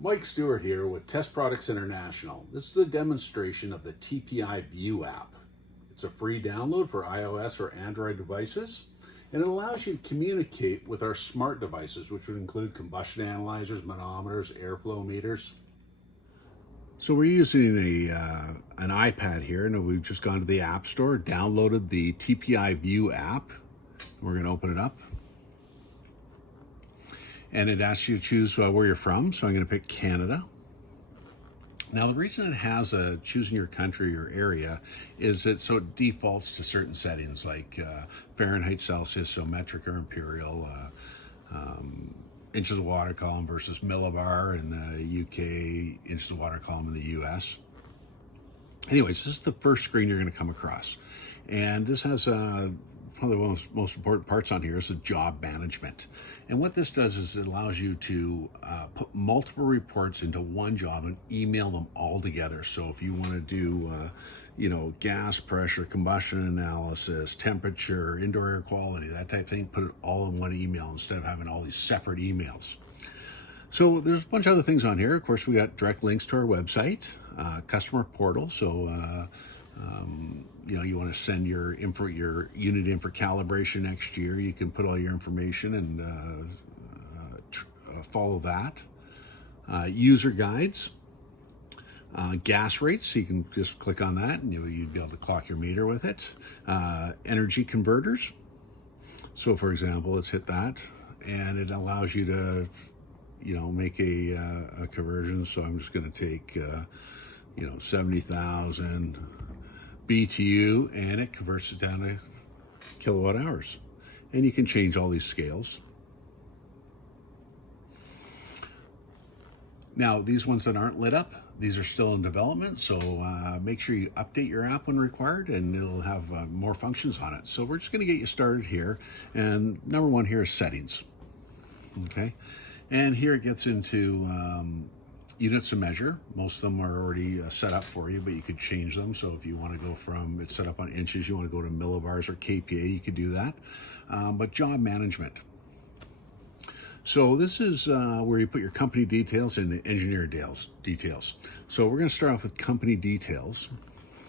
Mike Stewart here with Test Products International. This is a demonstration of the TPI View app. It's a free download for iOS or Android devices, and it allows you to communicate with our smart devices, which would include combustion analyzers, manometers, airflow meters. So we're using an iPad here, and we've just gone to the App Store, downloaded the TPI View app. We're going to open it up. And it asks you to choose where you're from, so I'm going to pick Canada. Now, the reason it has choosing your country or area is that so it defaults to certain settings like Fahrenheit, Celsius, so metric or imperial, inches of water column versus millibar in the UK, inches of water column in the US. Anyways, this is the first screen you're going to come across. And this has one of the most important parts on here is the job management. And what this does is it allows you to put multiple reports into one job and email them all together. So if you want to do, gas pressure, combustion analysis, temperature, indoor air quality, that type of thing, put it all in one email instead of having all these separate emails. So there's a bunch of other things on here. Of course, we got direct links to our website, customer portal. So, you want to send your unit in for calibration next year. You can put all your information and follow that. User guides, gas rates. So you can just click on that, and you'd be able to clock your meter with it. Energy converters. So, for example, let's hit that, and it allows you to, make a conversion. So I'm just going to take, 70,000 BTU, and it converts it down to kilowatt hours. And you can change all these scales. Now, these ones that aren't lit up, these are still in development, so make sure you update your app when required, and it'll have more functions on it. So we're just going to get you started here, and number one here is settings. Okay, and here it gets into units of measure. Most of them are already set up for you, but you could change them. So if you want to go from, it's set up on inches, you want to go to millibars or kPa, you could do that. But job management. So this is where you put your company details and the engineer details. So we're going to start off with company details.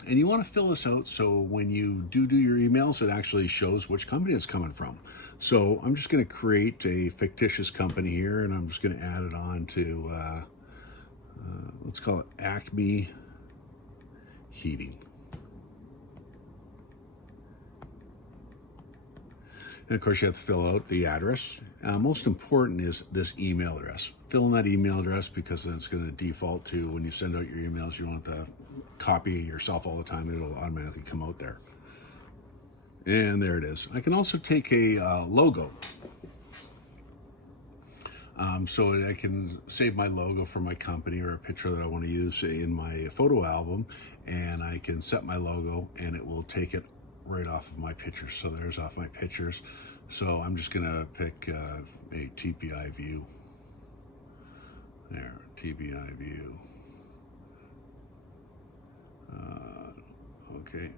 And you want to fill this out so when you do your emails, it actually shows which company it's coming from. So I'm just going to create a fictitious company here, and I'm just going to add it on to let's call it Acme Heating. And of course, you have to fill out the address. Most important is this email address. Fill in that email address because then it's going to default to when you send out your emails, you want to copy yourself all the time. It'll automatically come out there. And there it is. I can also take a logo. So I can save my logo for my company or a picture that I want to use in my photo album, and I can set my logo and it will take it right off of my pictures. So there's off my pictures. So I'm just gonna pick a TPI View. There, TPI View. Okay,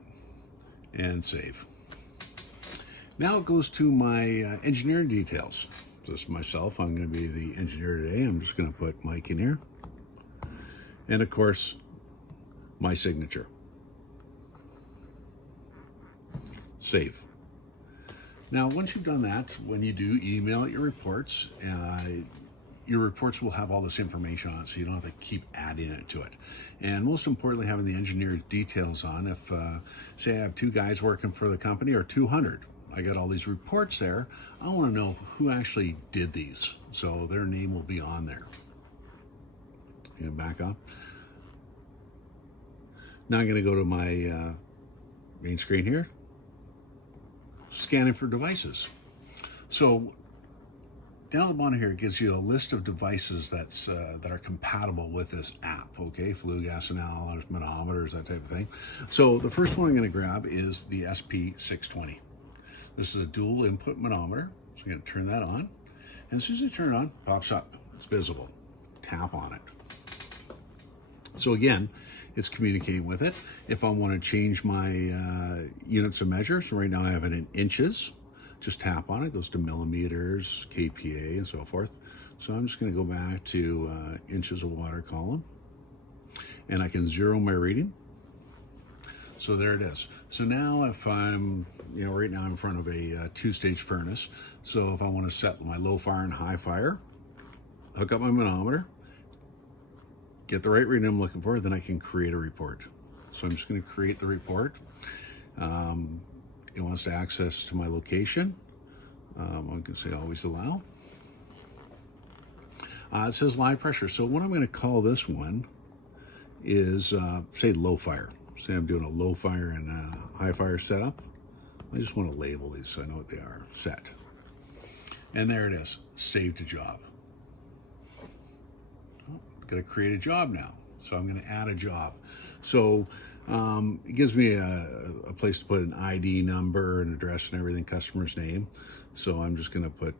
and save. Now it goes to my engineering details. Just myself, I'm going to be the engineer today. I'm just going to put Mike in here. And of course, my signature. Save. Now, once you've done that, when you do email your reports will have all this information on it, so you don't have to keep adding it to it. And most importantly, having the engineer details on. If, say, I have 2 guys working for the company or 200, I got all these reports there. I want to know who actually did these, so their name will be on there. Going to back up. Now I'm going to go to my main screen here. Scanning for devices. So down at the bottom here, it gives you a list of devices that are compatible with this app. Okay, flue gas analysis, manometers, that type of thing. So the first one I'm going to grab is the SP620. This is a dual input manometer. So I'm going to turn that on. And as soon as I turn it on, it pops up. It's visible. Tap on it. So again, it's communicating with it. If I want to change my units of measure, so right now I have it in inches. Just tap on it, goes to millimeters, kPa, and so forth. So I'm just going to go back to inches of water column, and I can zero my reading. So there it is. So now if I'm, right now I'm in front of a two-stage furnace. So if I want to set my low fire and high fire, hook up my manometer, get the right reading I'm looking for, then I can create a report. So I'm just going to create the report. It wants to access to my location. I can say always allow. It says live pressure. So what I'm going to call this one is, say, low fire. Say I'm doing a low fire and a high fire setup. I just want to label these so I know what they are. Set. And there it is. Save to job. Going to create a job now. So I'm going to add a job. So it gives me a place to put an ID number, an address and everything, customer's name. So I'm just going to put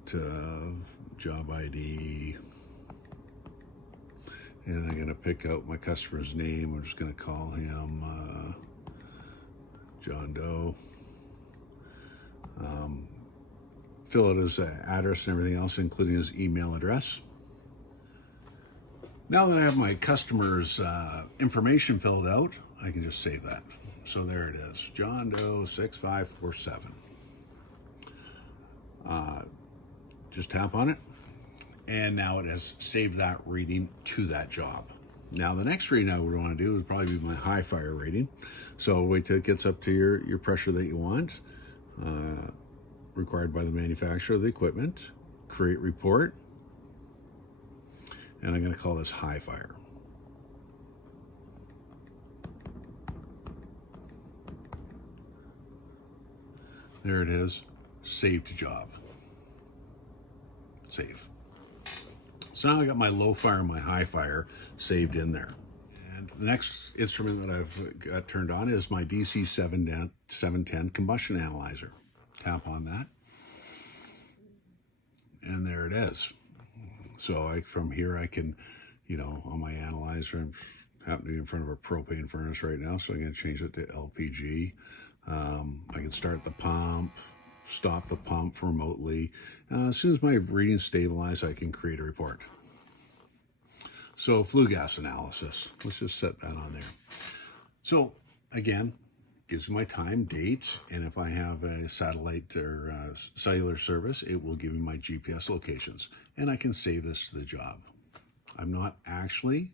job ID. And I'm going to pick out my customer's name. I'm just going to call him John Doe. Fill out his address and everything else, including his email address. Now that I have my customer's information filled out, I can just save that. So there it is, John Doe 6547. Just tap on it. And now it has saved that reading to that job. Now the next reading I would want to do would probably be my high fire rating. So wait till it gets up to your pressure that you want, required by the manufacturer of the equipment. Create report. And I'm going to call this high fire. There it is. Save to job. Save. So now I got my low fire and my high fire saved in there. And the next instrument that I've got turned on is my DC 710 Combustion Analyzer. Tap on that. And there it is. So from here I can, on my analyzer, I'm happening to be in front of a propane furnace right now, so I'm going to change it to LPG. I can start the pump, stop the pump remotely. As soon as my readings stabilize, I can create a report. So flue gas analysis, let's just set that on there. So again, gives me my time, date, and if I have a satellite or cellular service, it will give me my GPS locations, and I can save this to the job. I'm not actually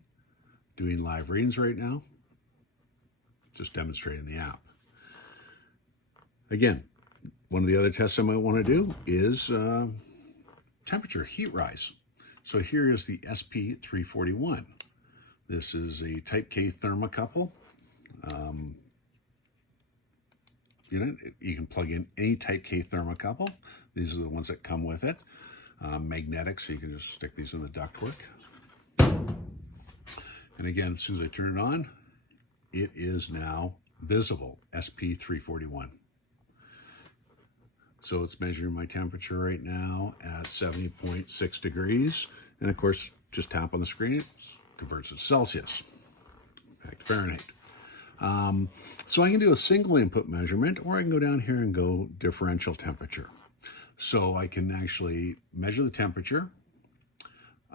doing live readings right now, just demonstrating the app. Again, one of the other tests I might want to do is temperature, heat rise. So here is the SP341. This is a Type K thermocouple. You can plug in any Type K thermocouple. These are the ones that come with it. Magnetic, so you can just stick these in the ductwork. And again, as soon as I turn it on, it is now visible, SP341. So it's measuring my temperature right now at 70.6 degrees. And of course, just tap on the screen, it converts it to Celsius, back to Fahrenheit. So I can do a single input measurement, or I can go down here and go differential temperature. So I can actually measure the temperature,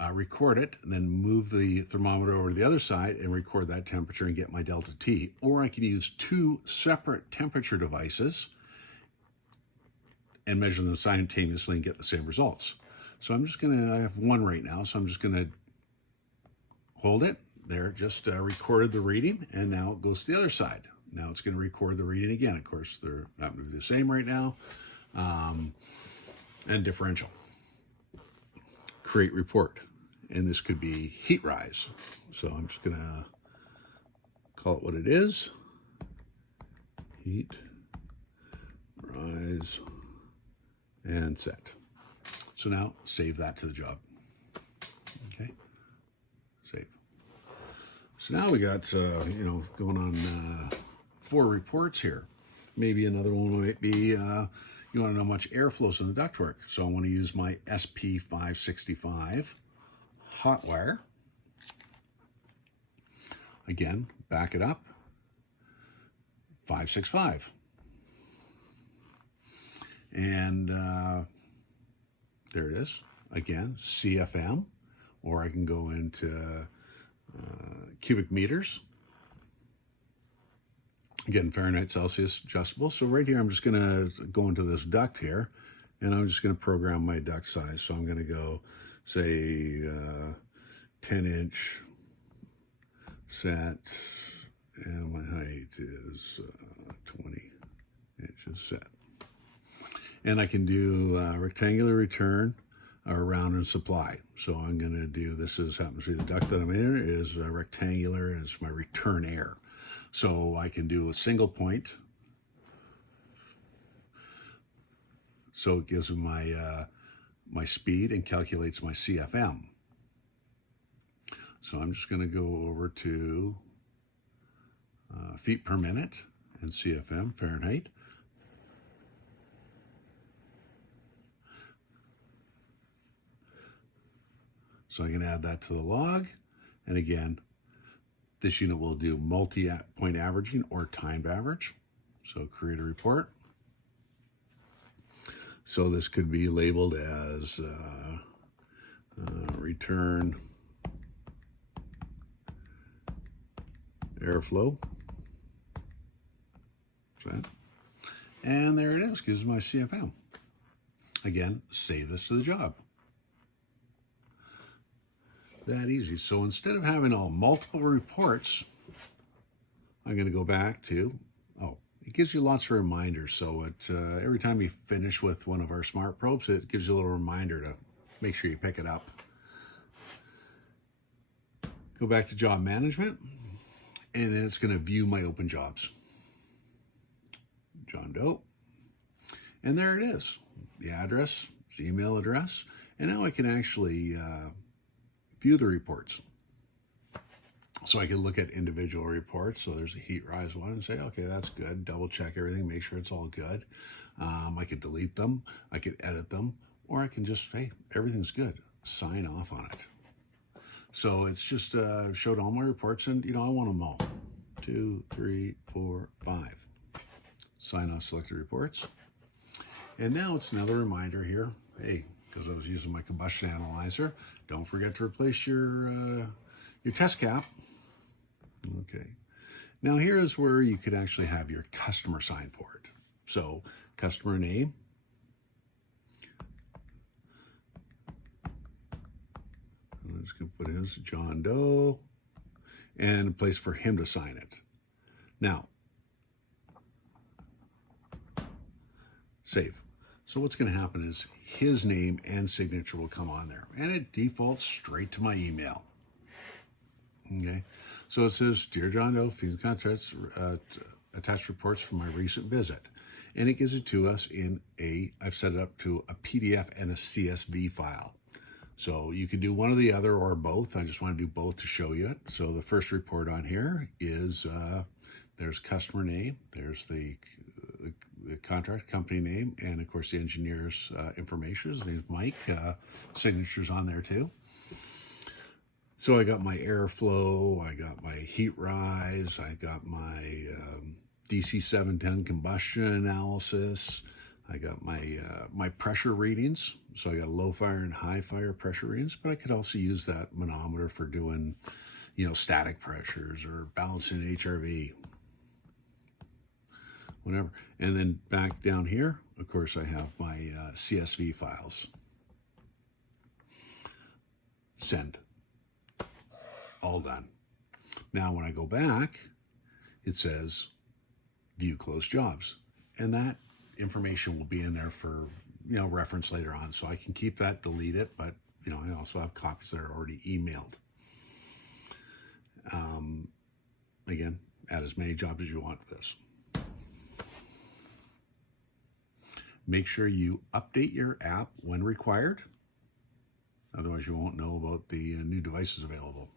record it, and then move the thermometer over to the other side and record that temperature and get my delta T. Or I can use two separate temperature devices and measure them simultaneously and get the same results. So I have one right now, so I'm just gonna hold it. There, just recorded the reading, and now it goes to the other side. Now it's going to record the reading again. Of course, they're not going to be the same right now. And differential. Create report. And this could be heat rise. So I'm just going to call it what it is. Heat rise and set. So now save that to the job. Okay. Save. So now we got, going on 4 reports here. Maybe another one might be, you want to know how much air flows in the ductwork. So I want to use my SP565 hot wire. Again, back it up, 565. And there it is. again, CFM, or I can go into cubic meters. Again, Fahrenheit, Celsius, adjustable. So right here, I'm just going to go into this duct here, and I'm just going to program my duct size. So I'm going to go, say, 10-inch set, and my height is 20 inches set. And I can do rectangular return or round and supply. So I'm going to do, this is happens to be the duct that I'm in, is rectangular, and it's my return air. So I can do a single point. So it gives me my speed and calculates my CFM. So I'm just going to go over to feet per minute and CFM, Fahrenheit. So I can add that to the log. And again, this unit will do multi-point averaging or timed average. So create a report. So this could be labeled as return airflow. And there it is, gives me my CFM. Again, save this to the job. That easy. So instead of having all multiple reports, I'm going to go back to, it gives you lots of reminders. So every time you finish with one of our smart probes, it gives you a little reminder to make sure you pick it up. Go back to job management, and then it's going to view my open jobs. John Doe. And there it is. The address, the email address. And now I can actually view the reports. So I can look at individual reports. So there's a heat rise one and say, okay, that's good. Double check everything, make sure it's all good. I could delete them, I could edit them, or I can just, hey, everything's good. Sign off on it. So it's just showed all my reports, and I want them all. 2, 3, 4, 5. Sign off selected reports. And now it's another reminder here. Hey, because I was using my combustion analyzer, don't forget to replace your test cap. Okay. Now here is where you could actually have your customer sign for it. So customer name. I'm just going to put in John Doe, and a place for him to sign it. Now, save. So what's going to happen is his name and signature will come on there, and it defaults straight to my email. Okay, so it says, Dear John Doe, fees and contracts, attached reports from my recent visit. And it gives it to us in I've set it up to a PDF and a CSV file. So you can do one or the other or both. I just want to do both to show you it. So the first report on here is, there's customer name, there's the contract company name, and of course the engineer's information. His name's Mike. Signatures on there too. So I got my airflow, I got my heat rise, I got my DC 710 combustion analysis, I got my my pressure readings. So I got low fire and high fire pressure readings, but I could also use that manometer for doing, static pressures or balancing HRV, whatever. And then back down here, of course, I have my CSV files. Send. All done. Now when I go back, it says view closed jobs, and that information will be in there for reference later on. So I can keep that, delete it, but I also have copies that are already emailed. Again, add as many jobs as you want to this. Make sure you update your app when required. Otherwise, you won't know about the new devices available.